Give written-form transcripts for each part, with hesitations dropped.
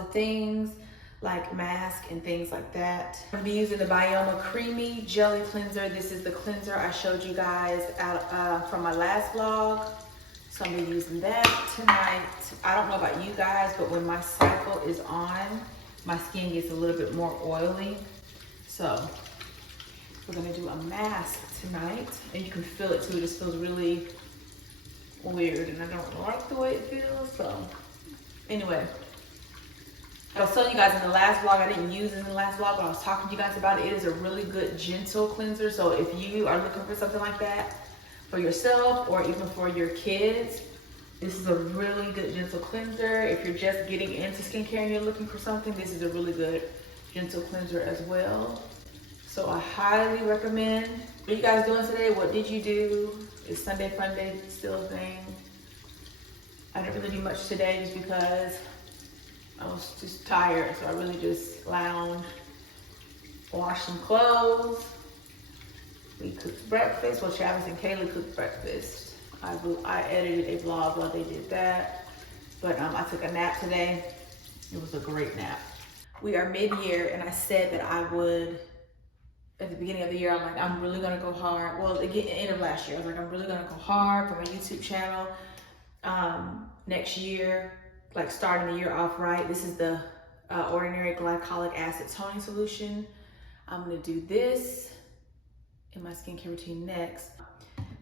the things like mask and things like that. I'm gonna be using the Bioma Creamy Jelly Cleanser. This is the cleanser I showed you guys out from my last vlog. So I'm gonna be using that tonight. I don't know about you guys, but when my cycle is on, my skin gets a little bit more oily. So we're gonna do a mask tonight, and you can feel it too. It just feels really weird, and I don't like the way it feels. So anyway, I was telling you guys in the last vlog, I didn't use it in the last vlog, but I was talking to you guys about it. It is a really good gentle cleanser. So if you are looking for something like that for yourself or even for your kids, this is a really good gentle cleanser. If you're just getting into skincare and you're looking for something, this is a really good gentle cleanser as well. So I highly recommend. What are you guys doing today? What did you do? Is Sunday Fun Day still a thing? I didn't really do much today just because I was just tired. So I really just lounged, washed some clothes. We cooked breakfast. Well, Travis and Kayla cooked breakfast. I edited a vlog while they did that. But I took a nap today. It was a great nap. We are mid-year, and I said that I would, at the beginning of the year, I'm like, I'm really gonna go hard. Well, again, end of last year, I was like, I'm really gonna go hard for my YouTube channel. Next year, like starting the year off right. This is the Ordinary Glycolic Acid Toning Solution. I'm gonna do this in my skincare routine next.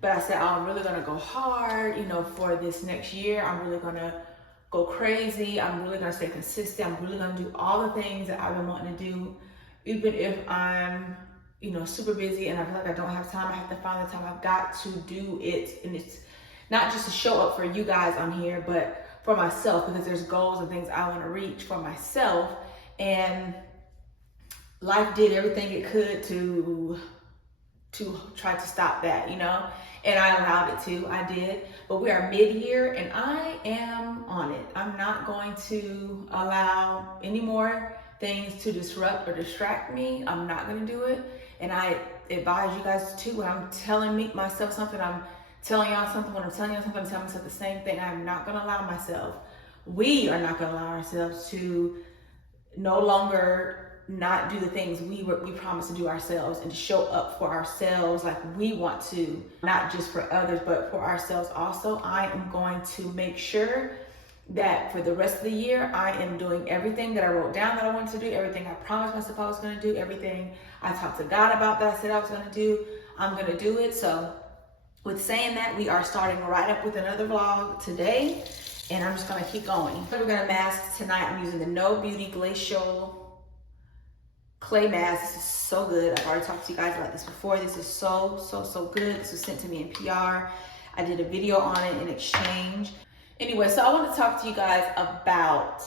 But I said, oh, I'm really gonna go hard, you know, for this next year. I'm really gonna go crazy. I'm really gonna stay consistent. I'm really gonna do all the things that I've been wanting to do, even if I'm, you know, super busy and I feel like I don't have time. I have to find the time. I've got to do it. And it's not just to show up for you guys on here, but for myself, because there's goals and things I want to reach for myself. And life did everything it could to try to stop that, you know, and I allowed it to. I did. But we are mid-year, and I am on it. I'm not going to allow any more things to disrupt or distract me. I'm not going to do it. And I advise you guys too, when I'm telling myself something, I'm telling y'all something. When I'm telling y'all something, I'm telling myself the same thing. I'm not going to allow myself, we are not going to allow ourselves to no longer not do the things we promised to do ourselves, and to show up for ourselves like we want to, not just for others, but for ourselves also. I am going to make sure that for the rest of the year, I am doing everything that I wrote down that I wanted to do, everything I promised myself I was going to do, everything I talked to God about that I said I was going to do, I'm going to do it. So with saying that, we are starting right up with another vlog today, and I'm just going to keep going. So we're going to mask tonight. I'm using the No Beauty Glacial Clay Mask. This is so good. I've already talked to you guys about this before. This is so good. This was sent to me in PR. I did a video on it in exchange. Anyway, so I want to talk to you guys about,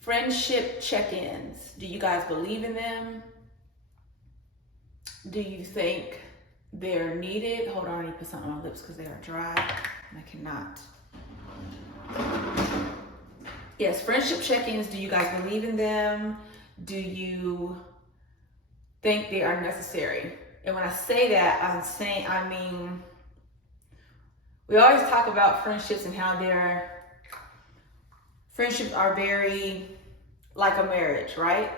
friendship check-ins. Do you guys believe in them? Do you think they're needed? Hold on, I need to put something on my lips because they are dry and I cannot. Yes, friendship check-ins. Do you guys believe in them? Do you think they are necessary? And when I say that, I mean, we always talk about friendships and how friendships are very like a marriage, right?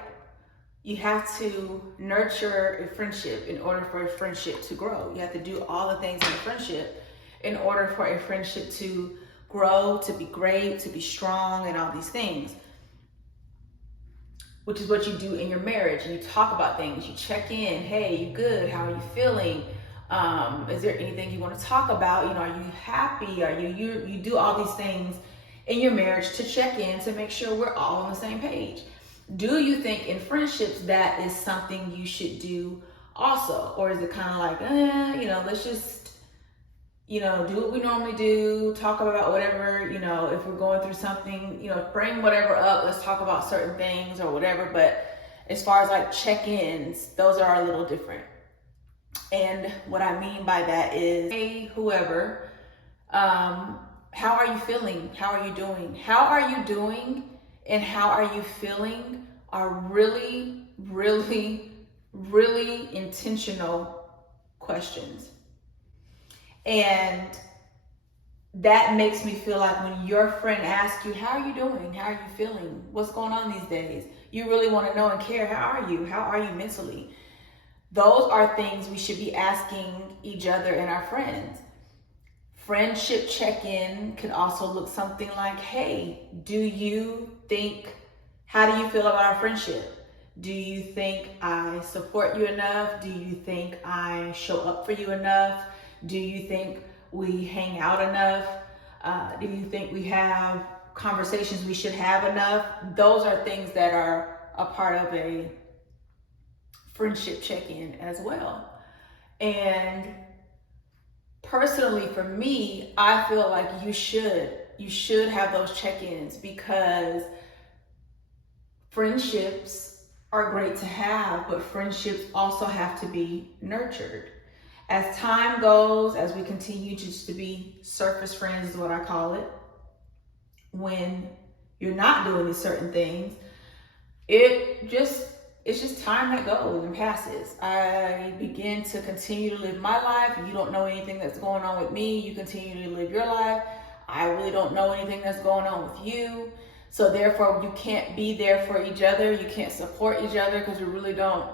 You have to nurture a friendship in order for a friendship to grow. You have to do all the things in a friendship in order for a friendship to grow, to be great, to be strong, and all these things, which is what you do in your marriage. And you talk about things, you check in. Hey, you good? How are you feeling? Is there anything you want to talk about? You know, are you happy? Are you do all these things in your marriage to check in, to make sure we're all on the same page. Do you think in friendships that is something you should do also? Or is it kind of like, you know, let's just, you know, do what we normally do, talk about whatever, you know, if we're going through something, you know, bring whatever up, let's talk about certain things or whatever. But as far as like check-ins, those are a little different. And what I mean by that is, hey, whoever, how are you feeling? How are you doing? How are you doing and how are you feeling are really, really, really intentional questions. And that makes me feel like when your friend asks you, how are you doing? How are you feeling? What's going on these days? You really want to know and care. How are you? How are you mentally? Those are things we should be asking each other and our friends. Friendship check-in can also look something like, hey, how do you feel about our friendship? Do you think I support you enough? Do you think I show up for you enough? Do you think we hang out enough? Do you think we have conversations we should have enough? Those are things that are a part of a friendship check-in as well. And personally for me, I feel like you should have those check-ins, because friendships are great to have, but friendships also have to be nurtured. As time goes, as we continue just to be surface friends is what I call it, when you're not doing these certain things, it's just time that goes and passes. I begin to continue to live my life. You don't know anything that's going on with me. You continue to live your life. I really don't know anything that's going on with you. So therefore, you can't be there for each other. You can't support each other because we really don't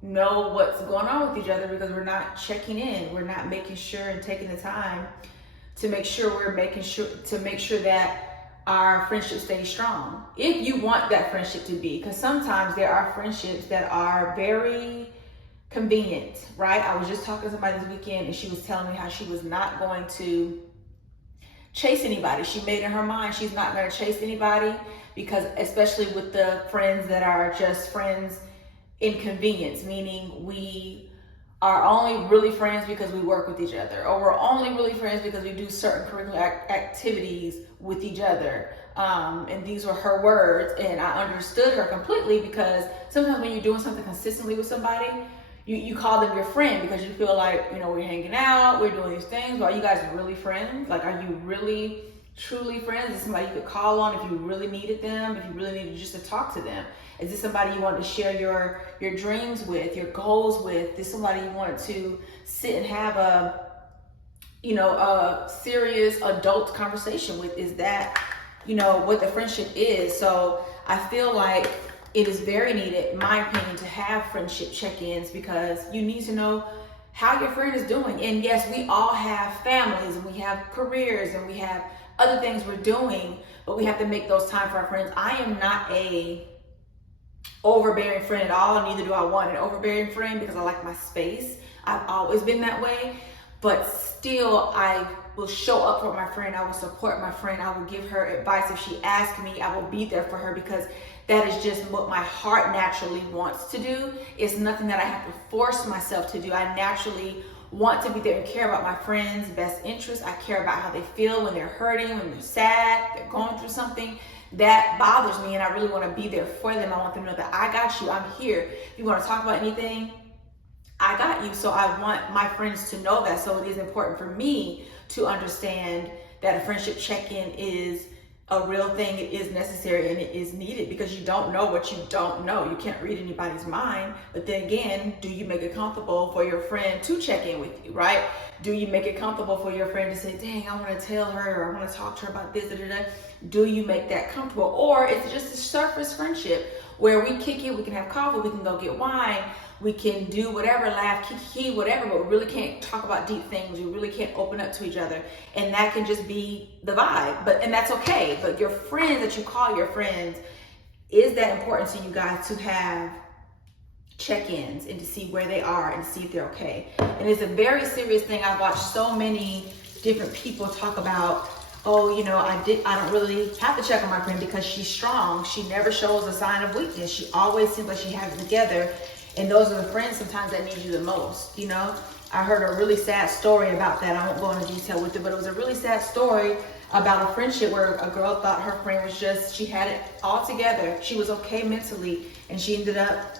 know what's going on with each other, because we're not checking in. We're not making sure and taking the time to make sure that our friendship stays strong. If you want that friendship to be, because sometimes there are friendships that are very convenient, right? I was just talking to somebody this weekend and she was telling me how she was not going to chase anybody. She made in her mind she's not going to chase anybody, because especially with the friends that are just friends in convenience, meaning we are only really friends because we work with each other, or we're only really friends because we do certain curricular activities with each other. And these were her words, and I understood her completely, because sometimes when you're doing something consistently with somebody, you call them your friend because you feel like, we're hanging out, we're doing these things. But are you guys really friends? Like, are you really truly friends? Is this somebody you could call on if you really needed them, if you really needed just to talk to them? Is this somebody you want to share your dreams with, your goals with? Is this somebody you wanted to sit and have a serious adult conversation with? Is that, what the friendship is? So I feel like it is very needed, in my opinion, to have friendship check-ins, because you need to know how your friend is doing. And yes, we all have families and we have careers and we have other things we're doing, but we have to make those time for our friends. I am not a overbearing friend at all, neither do I want an overbearing friend, because I like my space. I've always been that way, but still I will show up for my friend. I will support my friend. I will give her advice if she asks me. I will be there for her, because that is just what my heart naturally wants to do. It's nothing that I have to force myself to do. I naturally want to be there and care about my friends' best interests. I care about how they feel when they're hurting, when they're sad, they're going through something. That bothers me, and I really want to be there for them. I want them to know that I got you, I'm here. If you want to talk about anything, I got you. So I want my friends to know that. So it is important for me to understand that a friendship check-in is a real thing. It is necessary and it is needed, because you don't know what you don't know. You can't read anybody's mind. But then again, do you make it comfortable for your friend to check in with you, right? Do you make it comfortable for your friend to say, dang, I want to tell her, or I want to talk to her about this, Do you make that comfortable? Or it's just a surface friendship where we kick it, we can have coffee, we can go get wine, we can do whatever, laugh, kiki, whatever, but we really can't talk about deep things. We really can't open up to each other. And that can just be the vibe, and that's okay. But your friends that you call your friends, is that important to you guys to have check-ins and to see where they are and to see if they're okay? And it's a very serious thing. I've watched so many different people talk about, I don't really have to check on my friend because she's strong. She never shows a sign of weakness. She always seems like she has it together. And those are the friends sometimes that need you the most, I heard a really sad story about that. I won't go into detail with it, but it was a really sad story about a friendship where a girl thought her friend was she had it all together. She was okay mentally, and she ended up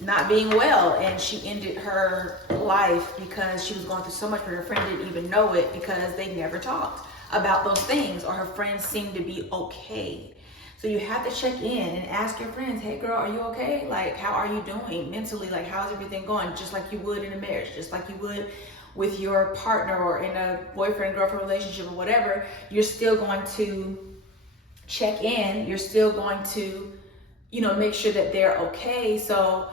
not being well, and she ended her life because she was going through so much, but her friend didn't even know it because they never talked about those things, or her friends seemed to be okay. So you have to check in and ask your friends, hey girl, are you okay? Like, how are you doing mentally? Like, how's everything going? Just like you would in a marriage, just like you would with your partner or in a boyfriend-girlfriend relationship or whatever. You're still going to check in. You're still going to, you know, make sure that they're okay. So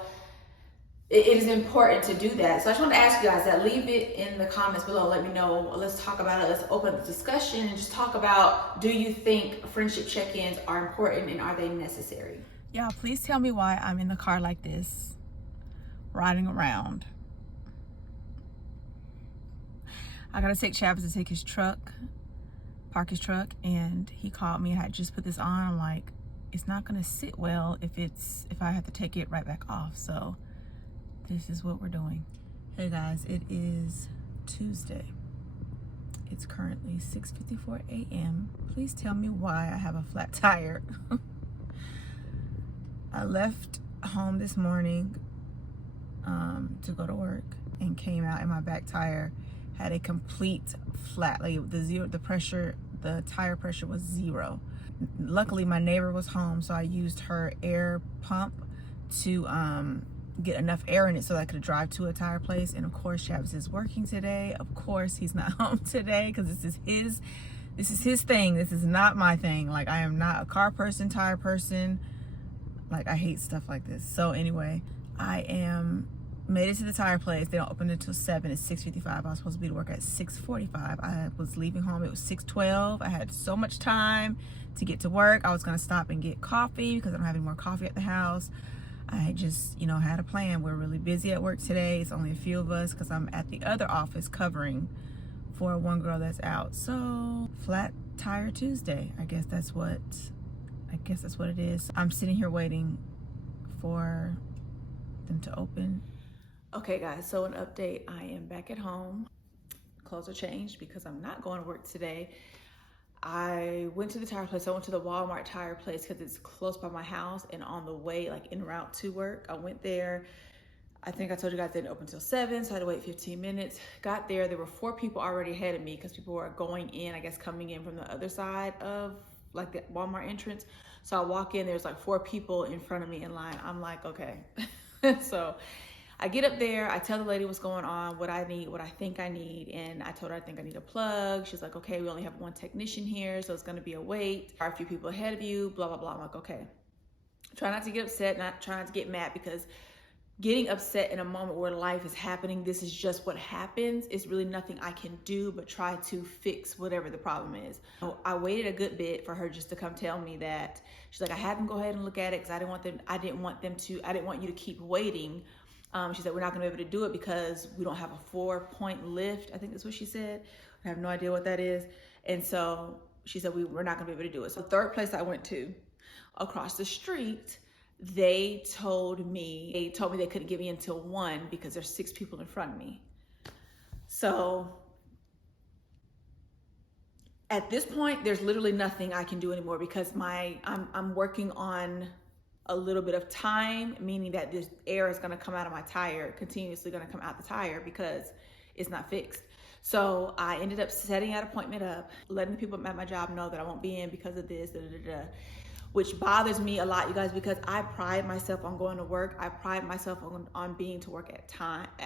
it is important to do that. So I just want to ask you guys that. Leave it in the comments below. Let me know. Let's talk about it. Let's open the discussion and just talk about, do you think friendship check-ins are important and are they necessary? Y'all, please tell me why I'm in the car like this, riding around. I gotta take Travis to take his truck, park his truck, and he called me and I just put this on. I'm like, it's not gonna sit well if I have to take it right back off. So this is what we're doing. Hey guys, it is Tuesday. It's currently 6:54 a.m. Please tell me why I have a flat tire. I left home this morning to go to work and came out and my back tire had a complete flat, like the tire pressure was 0. Luckily my neighbor was home, so I used her air pump to get enough air in it so that I could drive to a tire place. And of course Travis is working today. Of course he's not home today because this is his thing. This is not my thing. Like, I am not a car person, tire person. Like, I hate stuff like this. So anyway, made it to the tire place. They don't open it until 7. It's 6:55. I was supposed to be to work at 6:45. I was leaving home. It was 6:12. I had so much time to get to work. I was gonna stop and get coffee because I don't have any more coffee at the house. I just, you know, had a plan. We're really busy at work today. It's only a few of us because I'm at the other office covering for one girl that's out. So flat tire Tuesday. I guess that's what it is. I'm sitting here waiting for them to open. Okay guys, so an update. I am back at home. Clothes are changed because I'm not going to work today. I went to the tire place. I went to the Walmart tire place because it's close by my house, and on the way, like en route to work, I went there. I think I told you guys they didn't open until 7, so I had to wait 15 minutes. Got there, there were 4 people already ahead of me because people were going in, I guess coming in from the other side of like the Walmart entrance. So I walk in, there's like 4 people in front of me in line. I'm like, okay. So I get up there, I tell the lady what's going on, what I need, what I think I need, and I told her I think I need a plug. She's like, okay, we only have 1 technician here, so it's gonna be a wait. There are a few people ahead of you, blah, blah, blah. I'm like, okay. Try not to get upset, try not to get mad, because getting upset in a moment where life is happening, this is just what happens, it's really nothing I can do but try to fix whatever the problem is. So I waited a good bit for her just to come tell me that. She's like, I had them go ahead and look at it because I didn't want you to keep waiting. She said, we're not gonna be able to do it because we don't have a 4-point lift. I think that's what she said. I have no idea what that is. And so she said, we're not gonna be able to do it. So the third place I went to, across the street, they told me they couldn't get me until 1 because there's 6 people in front of me. So at this point, there's literally nothing I can do anymore because I'm working on a little bit of time, meaning that this air is gonna come out of my tire, continuously gonna come out the tire because it's not fixed. So I ended up setting that appointment up, letting the people at my job know that I won't be in because of this, which bothers me a lot, you guys, because I pride myself on going to work. I pride myself on being to work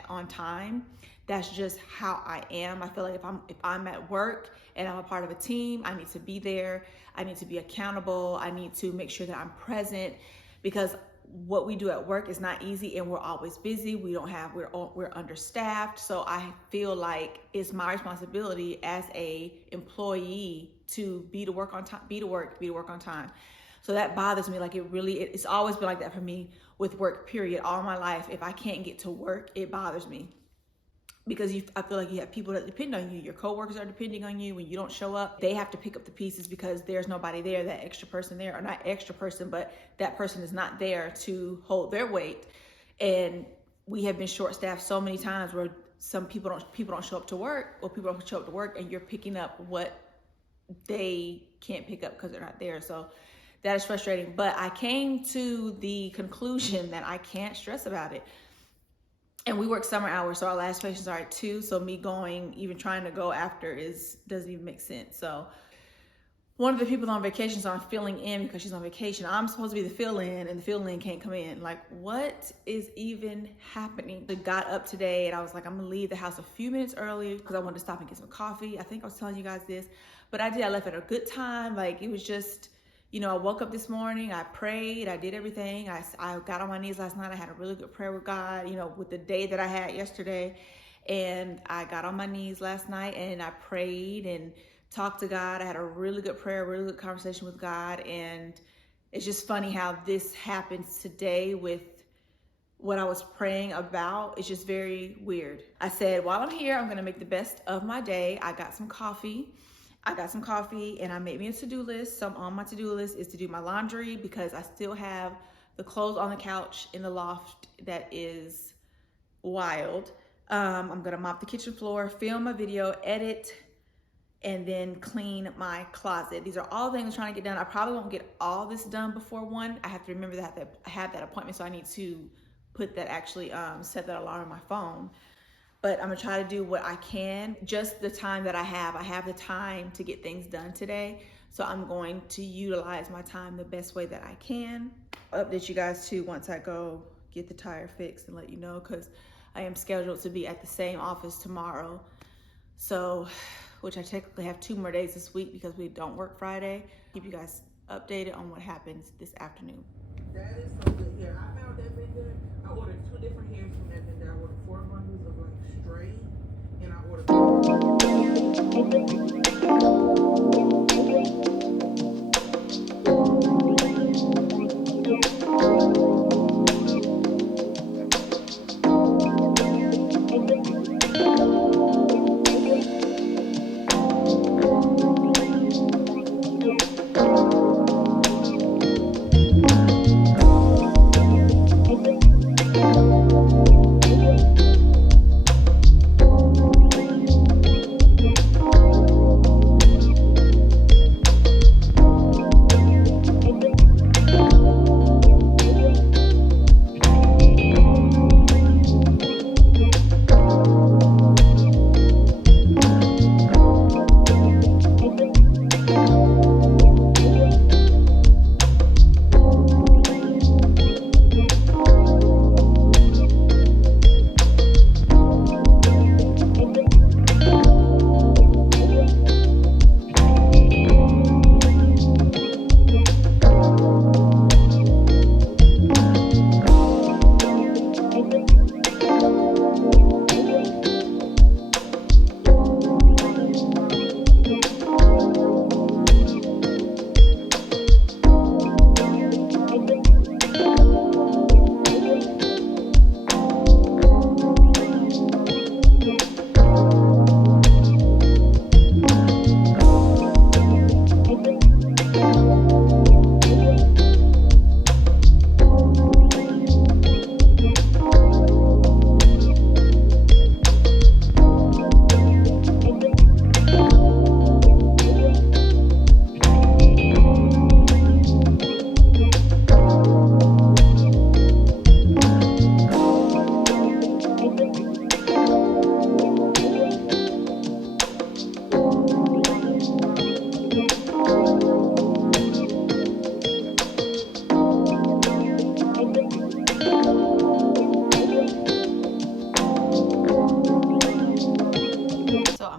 on time. That's just how I am. I feel like if I'm at work and I'm a part of a team, I need to be there. I need to be accountable. I need to make sure that I'm present, because what we do at work is not easy and we're always busy. We're understaffed. So I feel like it's my responsibility as a employee to be to work on time. So that bothers me. Like, it's always been like that for me with work, period. All my life, if I can't get to work, it bothers me. Because I feel like you have people that depend on you. Your coworkers are depending on you. When you don't show up, they have to pick up the pieces because there's nobody there, that extra person there, or not extra person, but that person is not there to hold their weight. And we have been short-staffed so many times where some people don't show up to work, or people don't show up to work, and you're picking up what they can't pick up because they're not there. So that is frustrating. But I came to the conclusion that I can't stress about it. And we work summer hours, so our last patients are at 2. So me even trying to go after doesn't even make sense. So one of the people on vacation, so I'm filling in because she's on vacation. I'm supposed to be the fill-in, and the fill-in can't come in. Like, what is even happening? I got up today and I was like, I'm gonna leave the house a few minutes early because I wanted to stop and get some coffee. I think I was telling you guys this, but I did. I left at a good time. Like, it was just, you know, I woke up this morning, I prayed, I did everything. I got on my knees last night. I had a really good prayer with God, you know, with the day that I had yesterday. And I got on my knees last night and I prayed and talked to God. I had a really good prayer, really good conversation with God. And it's just funny how this happens today with what I was praying about. It's just very weird. I said, while I'm here, I'm gonna make the best of my day. I got some coffee. And I made me a to-do list. So on my to-do list is to do my laundry because I still have the clothes on the couch in the loft that is wild. I'm gonna mop the kitchen floor, film a video, edit, and then clean my closet. These are all things I'm trying to get done. I probably won't get all this done before 1. I have to remember that I have that appointment, so I need to put that actually, set that alarm on my phone. But I'm gonna try to do what I can, just the time that I have the time to get things done today. So I'm going to utilize my time the best way that I can. I'll update you guys too once I go get the tire fixed and let you know, because I am scheduled to be at the same office tomorrow. So, which I technically have 2 more days this week because we don't work Friday. Keep you guys updated on what happens this afternoon. That is so good here. I found that vendor. I ordered 2 different hairs from that vendor. I ordered 4 bundles of like straight, and I ordered.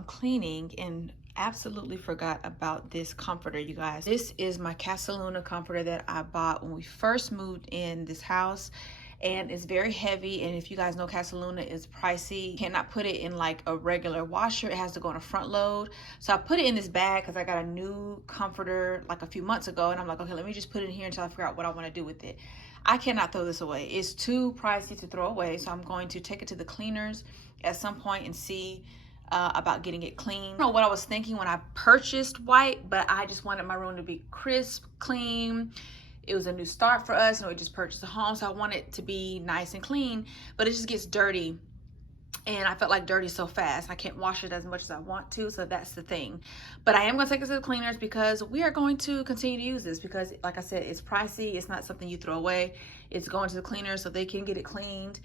Cleaning and absolutely forgot about this comforter, you guys. This is my Casaluna comforter that I bought when we first moved in this house, and it's very heavy. And if you guys know, Casaluna is pricey. You cannot put it in like a regular washer. It has to go on a front load. So I put it in this bag because I got a new comforter like a few months ago, and I'm like, okay, let me just put it in here until I figure out what I want to do with it. I cannot throw this away. It's too pricey to throw away, so I'm going to take it to the cleaners at some point and see about getting it clean. I don't know what I was thinking when I purchased white, but I just wanted my room to be crisp, clean. It was a new start for us, and we just purchased a home, so I want it to be nice and clean, but it just gets dirty, and I felt like dirty so fast. I can't wash it as much as I want to, so that's the thing. But I am going to take it to the cleaners because we are going to continue to use this because, like I said, it's pricey. It's not something you throw away. It's going to the cleaners so they can get it cleaned.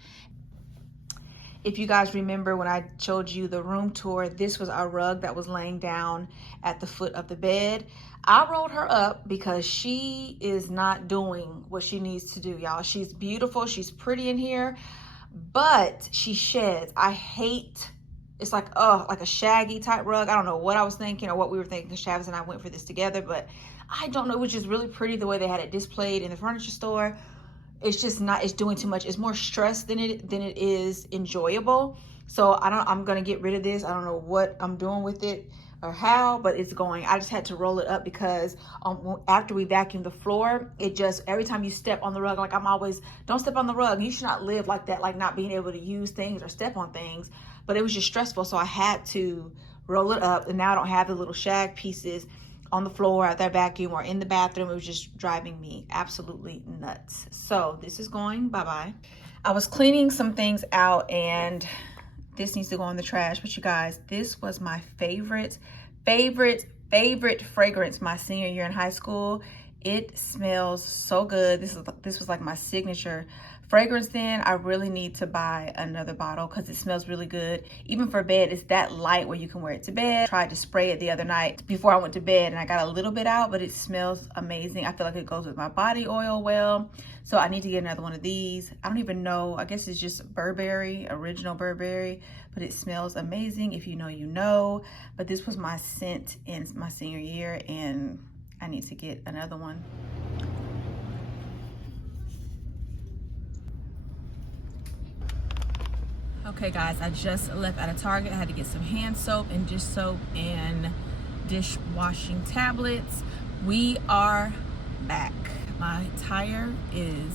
If you guys remember when I showed you the room tour, this was our rug that was laying down at the foot of the bed. I rolled her up because she is not doing what she needs to do, y'all. She's beautiful, she's pretty in here, but she sheds. I hate, it's like, oh, like a shaggy type rug. I don't know what I was thinking or what we were thinking, because Travis and I went for this together, but I don't know, it was just really pretty the way they had it displayed in the furniture store. It's just not, it's doing too much. It's more stress than it is enjoyable. So I'm gonna get rid of this. I don't know what I'm doing with it or how, but it's going. I just had to roll it up because after we vacuum the floor, it just, every time you step on the rug, like I'm always, don't step on the rug. You should not live like that, like not being able to use things or step on things. But it was just stressful, so I had to roll it up, and now I don't have the little shag pieces on the floor at that vacuum or in the bathroom. It was just driving me absolutely nuts. So this is going bye-bye. I was cleaning some things out, and this needs to go in the trash, but you guys, this was my favorite fragrance my senior year in high school. It smells so good. This was like my signature fragrance. Then I really need to buy another bottle because it smells really good. Even for bed, it's that light where you can wear it to bed. Tried to spray it the other night before I went to bed, and I got a little bit out, but it smells amazing. I feel like it goes with my body oil well. So I need to get another one of these. I don't even know, I guess it's just Burberry, original Burberry, but it smells amazing. If you know, you know. But this was my scent in my senior year, and I need to get another one. Okay guys, I just left out of Target. I had to get some hand soap and dish soap and dishwashing tablets. We are back. My tire is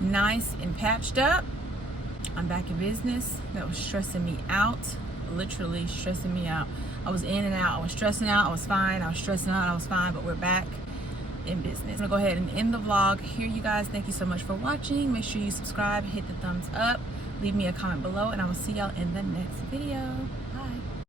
nice and patched up. I'm back in business. That was stressing me out, literally stressing me out. I was in and out, I was stressing out, I was fine, I was stressing out, I was fine, but we're back in business. I'm gonna go ahead and end the vlog here, you guys. Thank you so much for watching. Make sure you subscribe, hit the thumbs up, leave me a comment below, and I will see y'all in the next video. Bye.